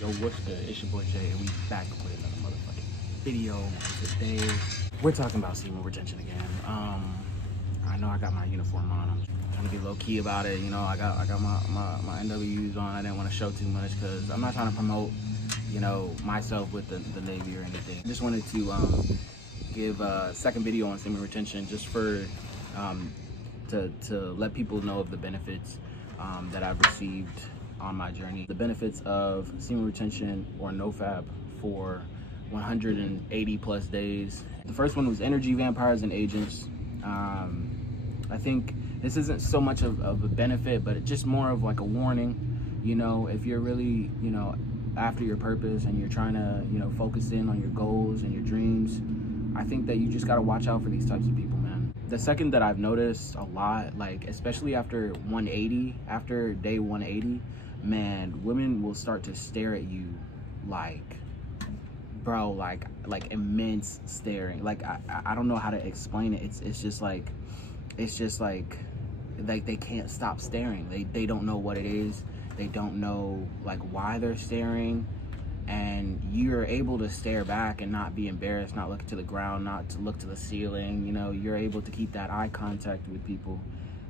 Yo, what's good? It's your boy Jay, and we back with another motherfucking video. Today, we're talking about semen retention again. I know I got my uniform on. I'm trying to be low key about it. You know, I got my NWs on. I didn't want to show too much because I'm not trying to promote, you know, myself with the Navy or anything. I just wanted to give a second video on semen retention just for to let people know of the benefits that I've received on my journey. The benefits of semen retention or nofap for 180 plus days. The first one was energy vampires and agents. I think this isn't so much of a benefit, but it's just more of like a warning. You know, if you're really, you know, after your purpose and you're trying to, you know, focus in on your goals and your dreams, I think that you just got to watch out for these types of people, man. The second that I've noticed a lot, like especially after 180, after day 180, man, women will start to stare at you like, bro, like immense staring. Like I don't know how to explain it. It's just like they can't stop staring. They don't know what it is. They don't know like why they're staring. And you're able to stare back and not be embarrassed, not look to the ground, not to look to the ceiling. You know, you're able to keep that eye contact with people.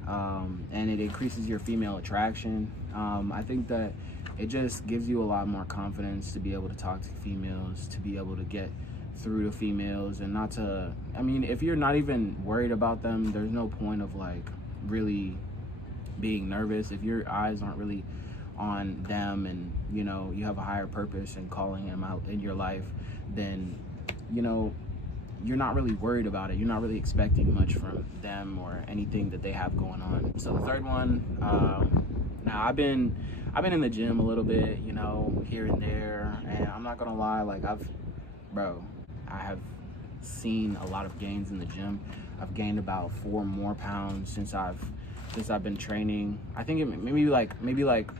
And it increases your female attraction. I think that it just gives you a lot more confidence to be able to talk to females, to be able to get through to females, and not to, I mean, if you're not even worried about them, there's no point of like really being nervous. If your eyes aren't really on them and, you know, you have a higher purpose and calling them out in your life, then, you know, you're not really worried about it. You're not really expecting much from them or anything that they have going on. So the third one, now I've been in the gym a little bit, you know, here and there, and I'm not gonna lie, like I have seen a lot of gains in the gym. I've gained about 4 more pounds since I've been training. I think it maybe like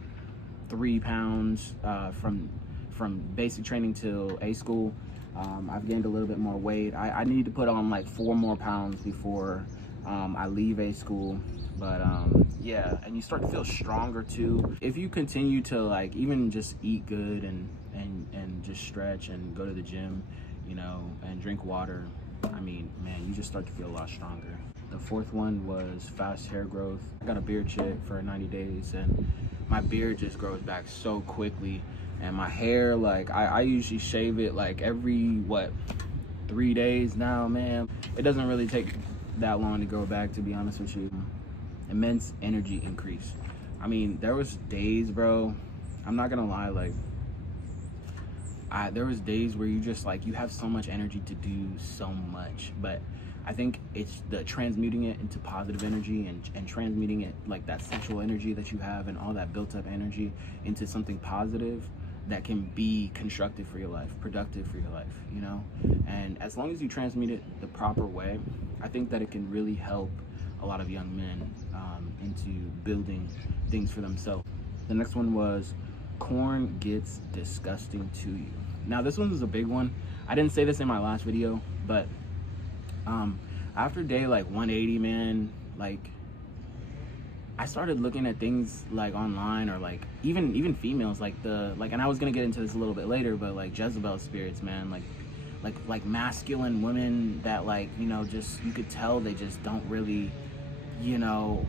3 pounds from basic training to A school. I've gained a little bit more weight. I need to put on like 4 more pounds before I leave A school. But yeah, and you start to feel stronger too. If you continue to like even just eat good and just stretch and go to the gym, you know, and drink water, I mean, man, you just start to feel a lot stronger. The fourth one was fast hair growth. I got a beard check for 90 days and my beard just grows back so quickly. And my hair, like I usually shave it like every 3 days now, man. It doesn't really take that long to grow back, to be honest with you. Immense energy increase. I mean, there was days, bro, I'm not gonna lie, like there was days where you just like, you have so much energy to do so much, but I think it's the transmuting it into positive energy and transmuting it, like that sexual energy that you have and all that built up energy, into something positive that can be constructive for your life, productive for your life, you know? And as long as you transmute it the proper way, I think that it can really help a lot of young men into building things for themselves. The next one was corn gets disgusting to you. Now this one was a big one. I didn't say this in my last video, but after day like 180, man, like I started looking at things like online, or like even females, like and I was gonna get into this a little bit later, but like Jezebel spirits, man, like masculine women that, like, you know, just, you could tell they just don't really, you know,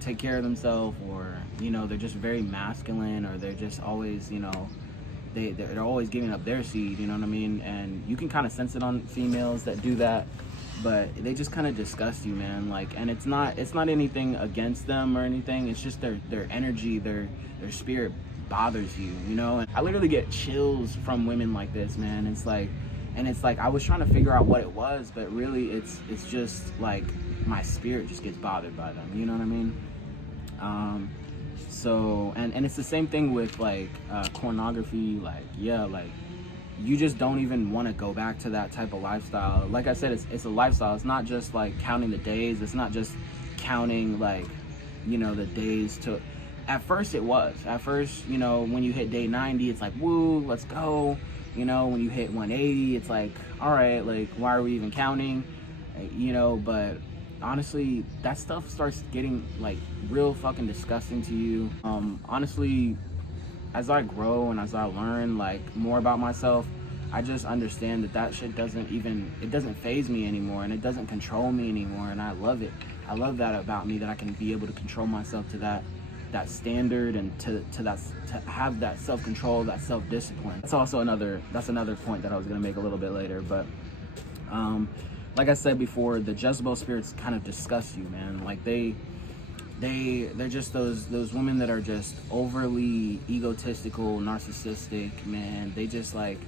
take care of themselves, or, you know, they're just very masculine, or they're just always, you know, they're always giving up their seed, you know what I mean? And you can kind of sense it on females that do that, but they just kind of disgust you, man. Like, and it's not anything against them or anything. It's just their energy, their spirit bothers you, you know? And I literally get chills from women like this, man. It's like I was trying to figure out what it was, but really it's just like my spirit just gets bothered by them, you know what I mean? So and it's the same thing with like pornography. Like, yeah, like you just don't even want to go back to that type of lifestyle. Like I said, it's a lifestyle. It's not just like counting the days. It's not just counting, like, you know, the days to, at first it was. At first, you know, when you hit day 90, it's like, woo, let's go. You know, when you hit 180, it's like, all right, like, why are we even counting? You know, but honestly, that stuff starts getting like real fucking disgusting to you. Honestly, as I grow and as I learn like more about myself, I just understand that shit doesn't faze me anymore, and it doesn't control me anymore, and I love it. I love that about me, that I can be able to control myself to that standard, and to have that self-control, that self-discipline. That's another point that I was gonna make a little bit later, but like I said before, the Jezebel spirits kind of disgust you, man. Like they're just those women that are just overly egotistical, narcissistic, man. They just like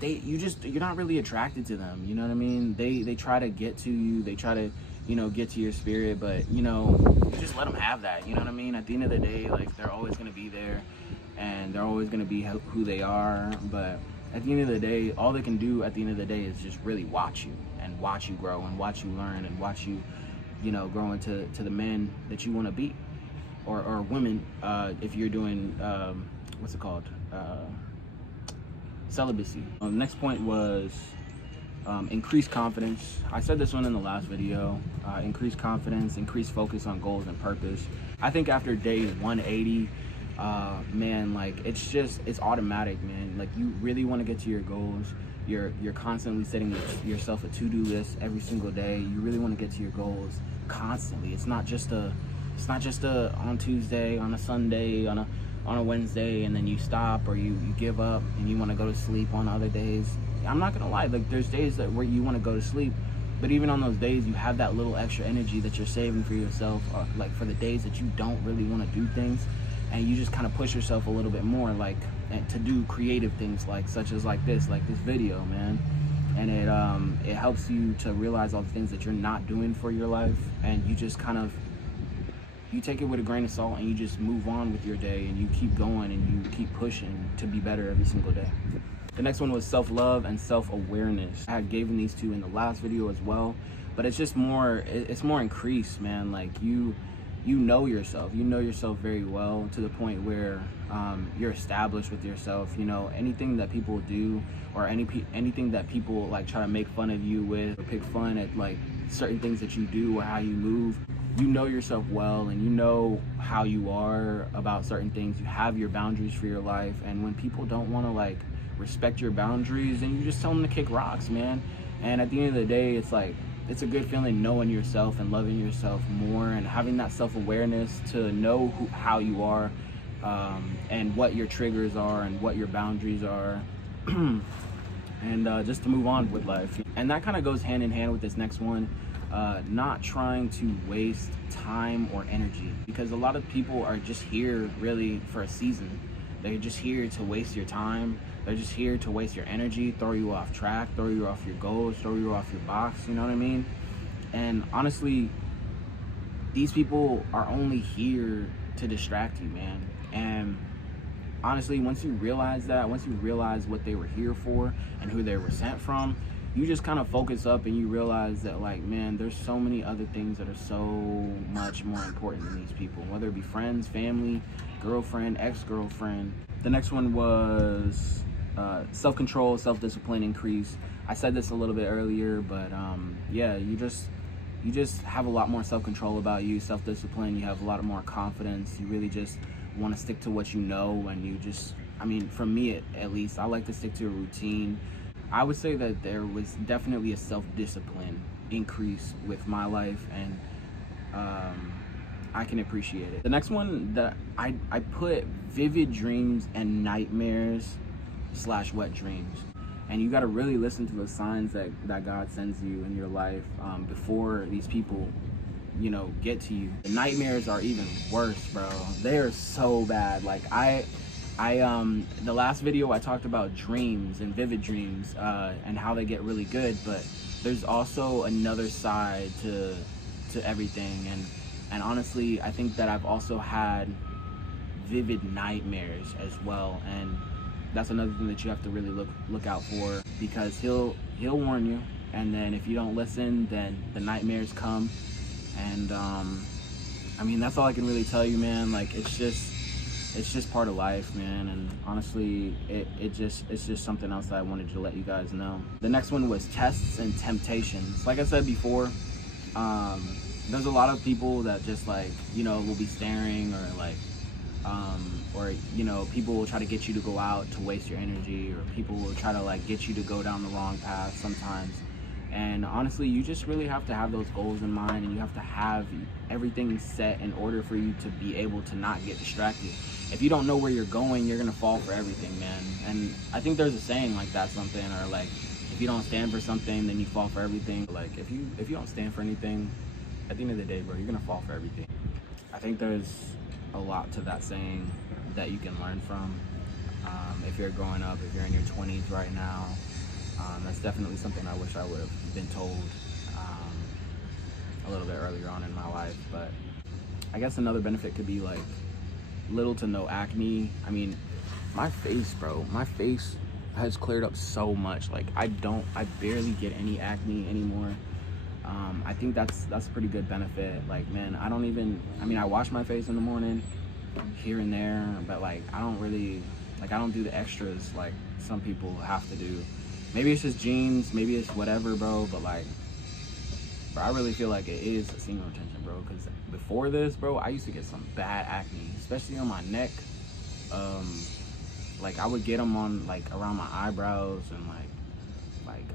you're not really attracted to them, you know what I mean? They try to get to you, they try to, you know, get to your spirit, but you just let them have that, you know what I mean? At the end of the day, like, they're always going to be there, and they're always going to be who they are, but at the end of the day, all they can do at the end of the day is just really watch you, and watch you grow, and watch you learn, and watch you, grow into the men that you want to be, or women, if you're doing, what's it called? Celibacy. The next point was increased confidence. I said this one in the last video. Increased confidence, increased focus on goals and purpose. I think after day 180, man, like, it's automatic, man. Like, you really want to get to your goals. You're constantly setting yourself a to-do list every single day. You really want to get to your goals constantly. It's not just a on Tuesday, on a Sunday, on a Wednesday, and then you stop, or you give up and you want to go to sleep on other days. I'm not gonna lie, like, there's days where you want to go to sleep, but even on those days, you have that little extra energy that you're saving for yourself, like for the days that you don't really want to do things, and you just kind of push yourself a little bit more, like, to do creative things, such as this video, man. And it helps you to realize all the things that you're not doing for your life, and you just kind of, you take it with a grain of salt, and you just move on with your day, and you keep going, and you keep pushing to be better every single day. The next one was self-love and self-awareness. I had given these two in the last video as well, but it's just more, it's more increased, man. Like, you know yourself. You know yourself very well, to the point where you're established with yourself. Anything that people do, or anything that people like try to make fun of you with, or pick fun at, like, certain things that you do or how you move. You know yourself well, and you know how you are about certain things. You have your boundaries for your life, and when people don't want to, like, respect your boundaries, then you just tell them to kick rocks, man. And at the end of the day, it's like, it's a good feeling knowing yourself and loving yourself more, and having that self-awareness to know how you are, and what your triggers are, and what your boundaries are, and just to move on with life. And that kind of goes hand in hand with this next one. Not trying to waste time or energy, because a lot of people are just here really for a season. They're just here to waste your time. They're just here to waste your energy, throw you off track, throw you off your goals, throw you off your box, you know what I mean? And honestly, these people are only here to distract you, man. And honestly, once you realize what they were here for and who they were sent from, you just kind of focus up, and you realize that, like, man, there's so many other things that are so much more important than these people, whether it be friends, family, girlfriend, ex-girlfriend. The next one was self-control, self-discipline increase. I said this a little bit earlier, but yeah, you just have a lot more self-control about you, self-discipline. You have a lot more confidence. You really just want to stick to what you know, and you just, I mean, for me at least, I like to stick to a routine. I would say that there was definitely a self-discipline increase with my life, and I can appreciate it. The next one that I put vivid dreams and nightmares / wet dreams. And you got to really listen to the signs that God sends you in your life before these people, get to you. The nightmares are even worse, bro. They are so bad. Like, the last video I talked about dreams and vivid dreams and how they get really good, but there's also another side to everything. And honestly, I think that I've also had vivid nightmares as well, and that's another thing that you have to really look out for, because he'll warn you, and then if you don't listen, then the nightmares come. And I mean, that's all I can really tell you, man. Like, it's just part of life, man. And honestly, it's just something else that I wanted to let you guys know. The next one was tests and temptations. Like I said before, there's a lot of people that just, like, will be staring, or like or you know, people will try to get you to go out to waste your energy, or people will try to like get you to go down the wrong path sometimes. And honestly, you just really have to have those goals in mind, and you have to have everything set in order for you to be able to not get distracted. If you don't know where you're going, you're gonna fall for everything, man. And I think there's a saying like that, something, or like, if you don't stand for something, then you fall for everything. Like, if you don't stand for anything, at the end of the day, bro, you're gonna fall for everything. I think there's a lot to that saying that you can learn from. If you're growing up, if you're in your 20s right now, that's definitely something I wish I would have been told a little bit earlier on in my life. But I guess another benefit could be like little to no acne. I mean, my face, bro, my face has cleared up so much. Like, I barely get any acne anymore. I think that's a pretty good benefit. Like, man, I wash my face in the morning here and there, but like, I don't do the extras like some people have to do. Maybe it's just genes, maybe it's whatever, bro, but like, bro, I really feel like it is semen retention, bro, because before this, bro, I used to get some bad acne, especially on my neck. Like, I would get them on like around my eyebrows, and like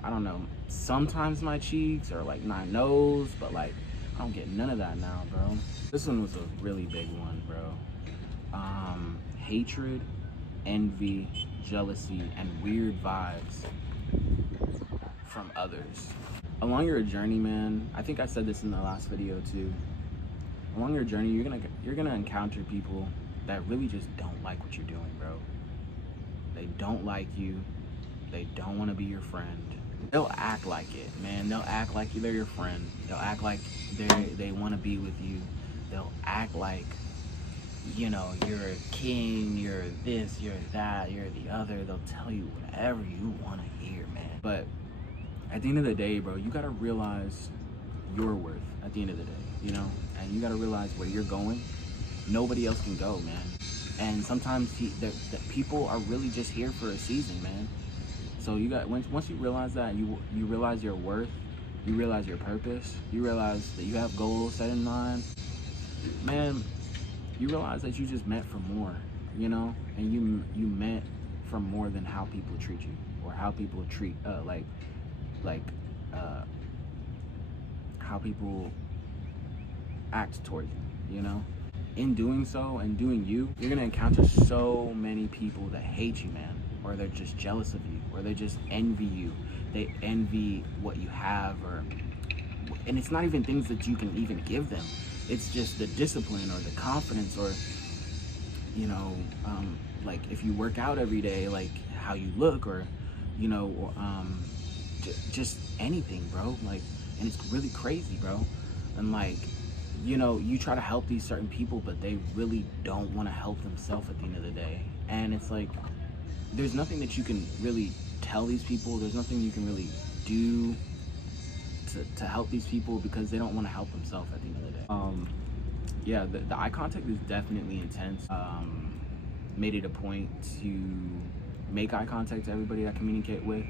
I don't know, sometimes my cheeks, or like my nose, but like I don't get none of that now, bro. This one was a really big one, bro. Hatred, envy, jealousy, and weird vibes from others. Along your journey, man, I think I said this in the last video too. Along your journey, you're gonna encounter people that really just don't like what you're doing, bro. They don't like you. They don't want to be your friend. They'll act like it, man. They'll act like they're your friend. They'll act like they want to be with you. They'll act like, you know, you're a king, you're this, you're that, you're the other. They'll tell you whatever you want to hear, man. But at the end of the day, bro, you gotta realize your worth at the end of the day, you know? And you gotta realize where you're going. Nobody else can go, man. And sometimes the people are really just here for a season, man. So once you realize that, you realize your worth, you realize your purpose, you realize that you have goals set in mind, man. You realize that you just meant for more, you know, and you meant for more than how people treat you, or how people treat how people act towards you, you know. In doing so and doing you, you're gonna encounter so many people that hate you, man, or they're just jealous of you, or they just envy you. They envy what you have, and it's not even things that you can even give them. It's just the discipline, or the confidence, or, you know, like if you work out every day, like how you look, or, you know, just anything, bro. Like, and it's really crazy, bro. And like, you know, you try to help these certain people, but they really don't want to help themselves at the end of the day. And it's like, there's nothing that you can really tell these people. There's nothing you can really do to help these people, because they don't want to help themselves at the end of the day. Yeah, the eye contact is definitely intense. Made it a point to make eye contact to everybody I communicate with.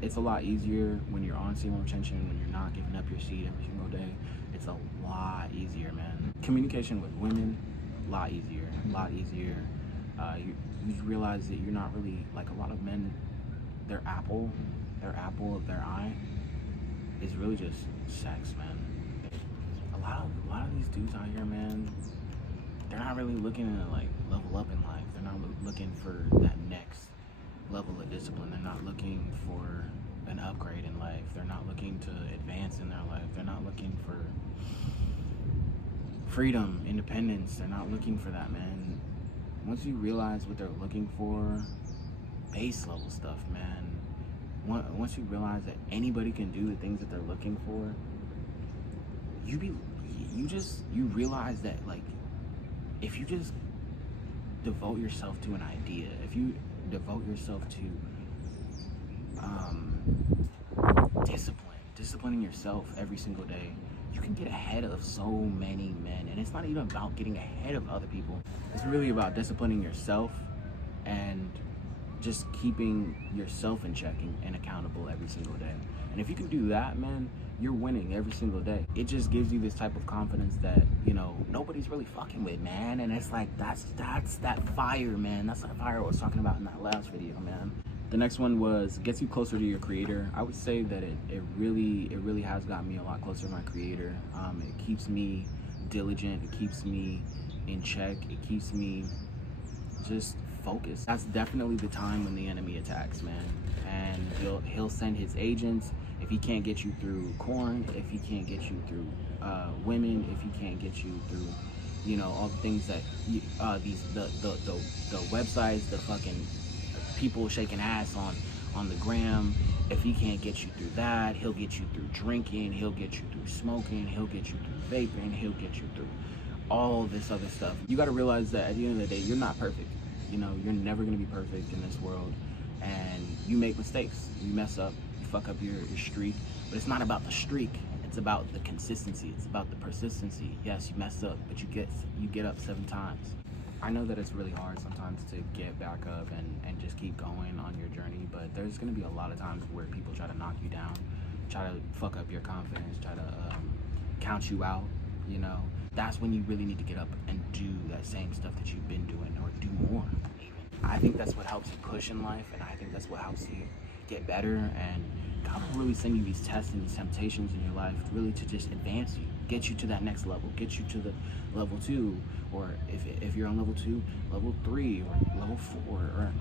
It's a lot easier when you're on semen retention, when you're not giving up your seed every single day. It's a lot easier, man. Communication with women, a lot easier. You realize that you're not really, like, a lot of men, their apple of their eye is really just sex, man. A lot of these dudes out here, man, they're not really looking to like level up in life. They're not looking for that next level of discipline. They're not looking for an upgrade in life. They're not looking to advance in their life. They're not looking for freedom, independence. They're not looking for that, man. Once you realize what they're looking for, base level stuff, man. Once you realize that anybody can do the things that they're looking for, you realize that, like, if you just devote yourself to an idea, if you devote yourself to disciplining yourself every single day, you can get ahead of so many men. And it's not even about getting ahead of other people. It's really about disciplining yourself and just keeping yourself in check and accountable every single day. And if you can do that, man, you're winning every single day. It just gives you this type of confidence that, you know, nobody's really fucking with, man. And it's like, that's that fire, man. That's that fire I was talking about in that last video, man. The next one was gets you closer to your creator. I would say that it really has gotten me a lot closer to my creator. It keeps me diligent. It keeps me in check. It keeps me just focused. That's definitely the time when the enemy attacks, man. And he'll send his agents. If he can't get you through corn, if he can't get you through women, if he can't get you through, you know, all the things that the websites, the fucking people shaking ass on the gram. If he can't get you through that, he'll get you through drinking, he'll get you through smoking, he'll get you through vaping, he'll get you through all this other stuff. You got to realize that at the end of the day, you're not perfect. You know, you're never going to be perfect in this world, and you make mistakes, you mess up, you fuck up your streak. But it's not about the streak, it's about the consistency, it's about the persistency. Yes, you mess up, but you get up 7 times. I know that it's really hard sometimes to get back up and just keep going on your journey, but there's going to be a lot of times where people try to knock you down, try to fuck up your confidence, try to count you out, you know. That's when you really need to get up and do that same stuff that you've been doing, or do more. I think that's what helps you push in life, and I think that's what helps you get better. And God will really send you these tests and these temptations in your life, really to just advance you, get you to that next level, get you to the level 2, or if you're on level 2, level 3, or level 4, or,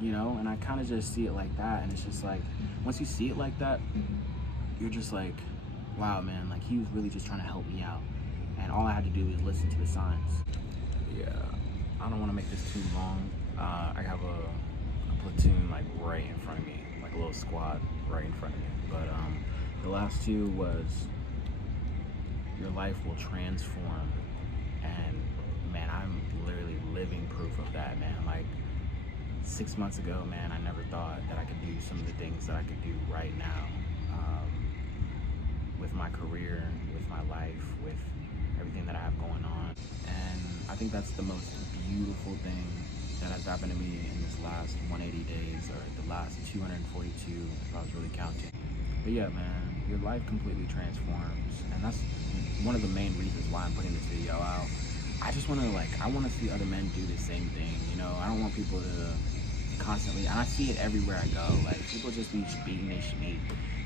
you know. And I kind of just see it like that, and it's just like, once you see it like that, you're just like, wow, man, like he was really just trying to help me out, and all I had to do is listen to the signs. Yeah, I don't want to make this too long. I have a platoon like right in front of me, like a little squad right in front of me. But the last 2 was your life will transform, and man, I'm literally living proof of that, man. Like 6 months ago, man, I never thought that I could do some of the things that I could do right now, with my career, with my life, with everything that I have going on. And I think that's the most beautiful thing that has happened to me in this last 180 days, or the last 242 if I was really counting. But yeah, man, your life completely transforms, and that's one of the main reasons why I'm putting this video out. I just want to I want to see other men do the same thing, you know. I don't want people to constantly, and I see it everywhere I go, like people just be speaking their schmeat,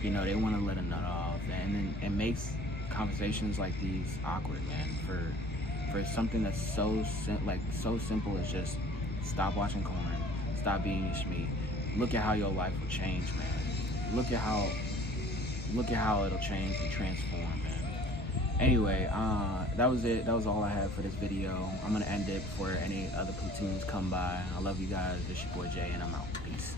you know. They want to let a nut off, and then it makes conversations like these awkward, man, for something that's so simple as just stop watching corn, stop being a schmeat. Look at how your life will change, man. Look at how it'll change and transform, man. Anyway, that was it. That was all I had for this video. I'm gonna end it before any other platoons come by. I love you guys. It's your boy Jay, and I'm out. Peace.